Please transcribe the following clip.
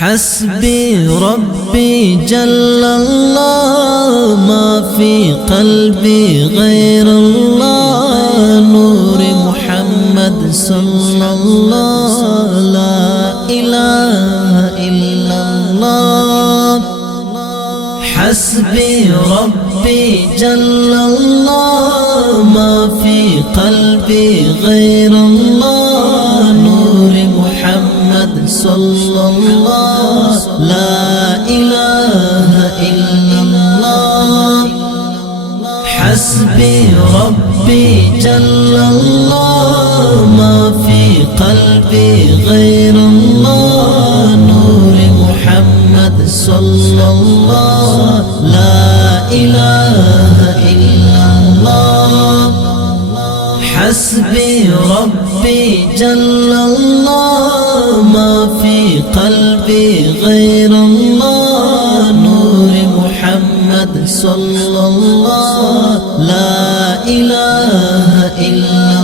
حسبي ربي جل الله، ما في قلبي غير الله. نور محمد صلى الله، لا إله إلا الله. حسبي ربي جل الله، ما في قلبي غير الله. نور محمد صلى الله، لا إله إلا الله. حسبي ربي جل الله، ما في قلبي غير الله. نور محمد صلى الله، لا إله إلا الله. حسبي ربي جل الله، ما في قلبي غير الله. نور محمد صلى الله، لا إله إلا